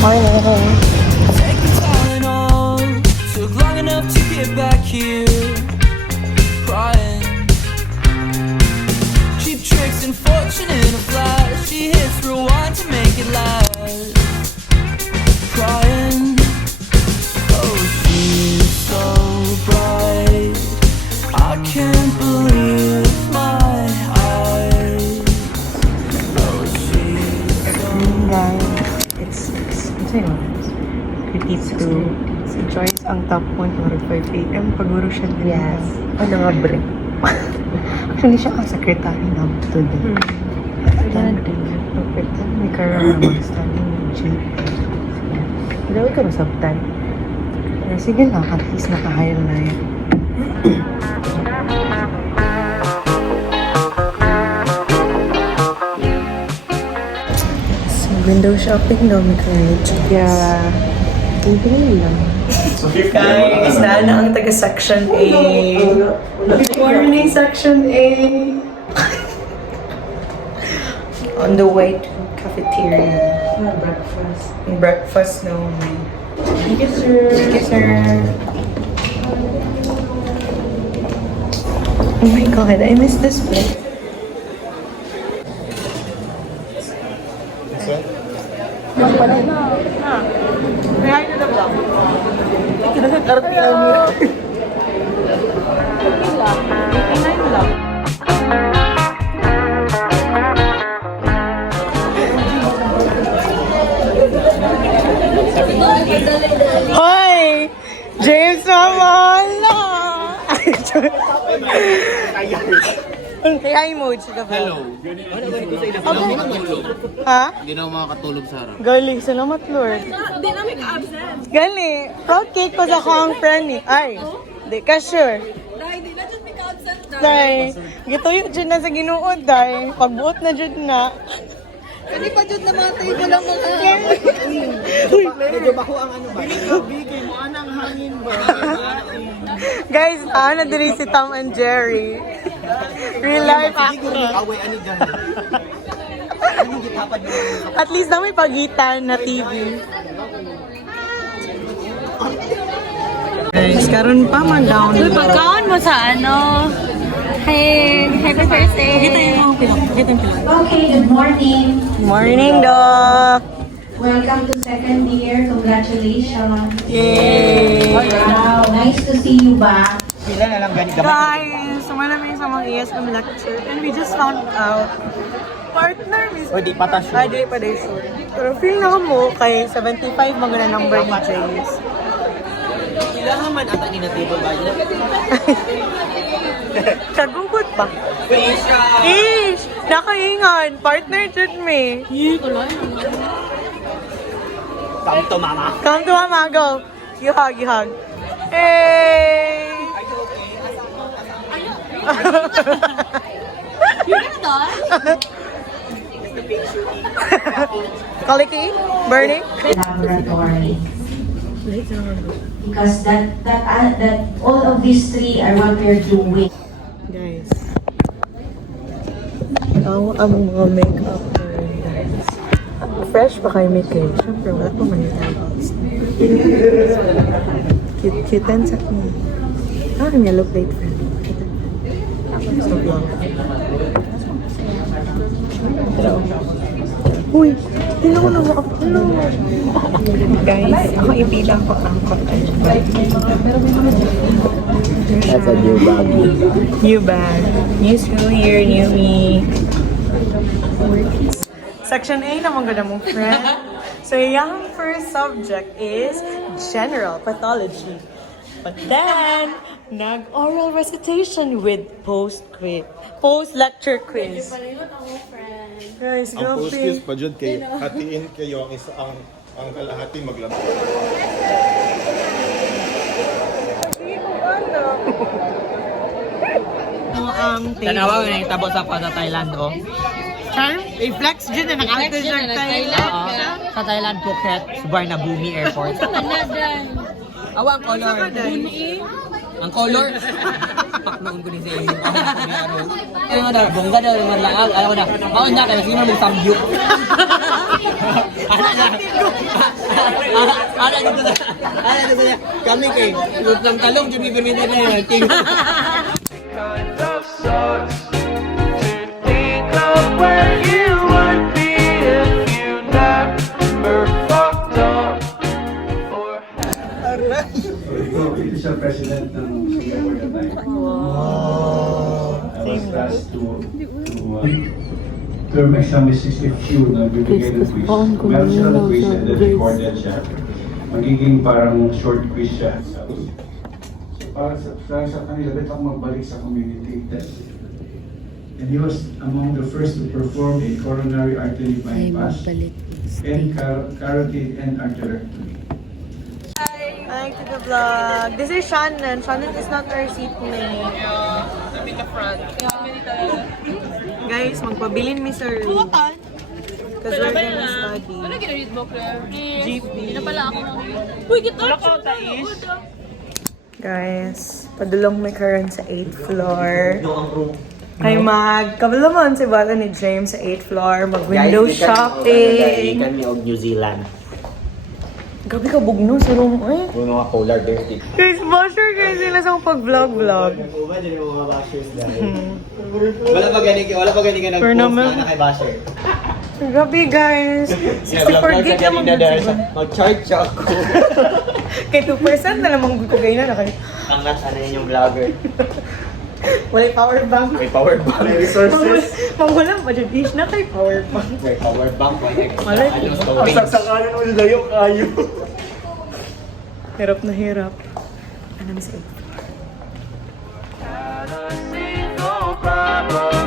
Morning. Take the Tylenol. Took long enough to get back here. Crying. Cheap tricks and fortune in a flash. She hits rewind to make it last. Crying. Oh, she's so bright. I can't believe my eyes. Oh, she's so It's Critique to si Joyce ang top 1 or 5 a.m. Paguro siya din. Yes. Ano nga break? Actually, siya ang secretary na today. Perfect. May karoon na mag-study ng gym. Gawin ka masabtan. Pero sige lang, at least naka-hire na yan. So, window shopping daw, may courage. Kaya, tingin lang. Guys, naana ang taga-section A. Good morning, section A. On the way to cafeteria. Breakfast. Breakfast na only. Thank you, sir. Thank you, sir. Oh my God, I missed this place. Hoy! James Mamala! Kaya emoji ka ba? Hello. Ha? Hindi na ako makakatulog sa harap. Gali, salamat Lord. Di namin ka-absent. Gali, proud cake ko sa kong friend ni. Ay, di ka sure. Dahil di na dyan may ka-absent na. Day, gituyo dyan na sa ginuod, day. Pagbuot na dyan na. Hindi pa dyan na mga table lang mga. Medyo bako ang ano ba? Bigay mo anang hangin ba? Guys, na diri si Tom and Jerry. Real life actor. Away ani dyan. At least na may pagitan na TV. Guys, karon pa man down. Uy, pagkaon mo sa ano? Hey, happy birthday. Okay, good morning. Morning, Doc. Welcome to second year. Congratulations. Yay! Wow, nice to see you back. Sila na lang ganit Guys, sumala namin sa mga ESM lecture and we just found out partner Miss. O di patas Ay, di pa day sure. Pero feel na mo kay 75 mga na number ni James. Sila man ata ni na table ba yun? Kagugod pa. Ish! Nakaingan! Partner dyan me. Come to mama. Come to mama, go. You hug, you hug. Hey! Kaliki? Burning? Laboratory. Because that all of these three are what we're doing. Guys. Ang mga makeup guys. Fresh pa kayo makeup. Siyempre, wala pa man yung cute and sa akin. Ang yellow plate friend. So vlog. Uy! Hindi ko na hello! Guys, ako ibilang ko ang cotton. That's a new bag. New bag. New school year, new me. Section A naman ganda mong friend. So yung first subject is general pathology. But then, nag-oral recitation with post-lecture quiz. Guys, Ang grabe. post-quiz pa dyan kayo, hatiin kayo ang isa ang kalahati maglaro. Tanawa ko na itabo sa pa sa Thailand, oh. Charm? I-flex dyan na nag-actor siya Thailand. Sa Thailand, Phuket, Suvarnabhumi Airport. Awa, ang color. Ang color. tapak noon ko din sa inyo. Ay mo na, bongga daw naman lang. Alam ko na, maon na kayo, sino mong samgyup? Ana dito sa kami kay lut ng talong jud mi permit na yun. King. Kind of sucks to think of where you would be if you never fucked up or Ito siya president ng Singapore that time. I was tasked to exam is 60 na bibigay ng quiz. Meron siya ng quiz and then recorded siya. Magiging parang short quiz siya. So para sa kanila, ba't ako magbalik sa community test? And he was among the first to perform a coronary artery bypass and carotid and arterectomy. Hi to the vlog. This is Shannon. Shannon is not our seatmate. Guys, magpabilin mi sir. Because we're gonna study. Ano gina-read mo, Claire? GP. Hindi na pala ako nang... Uy, kita! Guys, padulong may current sa 8th floor. Ay kabalaman si Bala ni James sa 8th floor. Mag-window shopping. Kami og New Zealand. Gabi ka bugno sa room eh. Puno nga polar dirty. Guys, basher guys sila sa pag-vlog-vlog. Uba din yung mga bashers dahil. Wala pa gani ka nag-post na kay basher. Gabi guys. 64 gig na mag-vlog. Mag-charge ako. Kay 2% na lamang ko kayo na kayo. Angat ano yun yung vlogger. Walay power bank. May power bank. May resources. Manghulang pa dyan. Dish na kay power bank. May power bank. May Malay. Saksakangan mo na yung kayo. Hirap na hirap. Ano na sa 8th floor? had a single problem.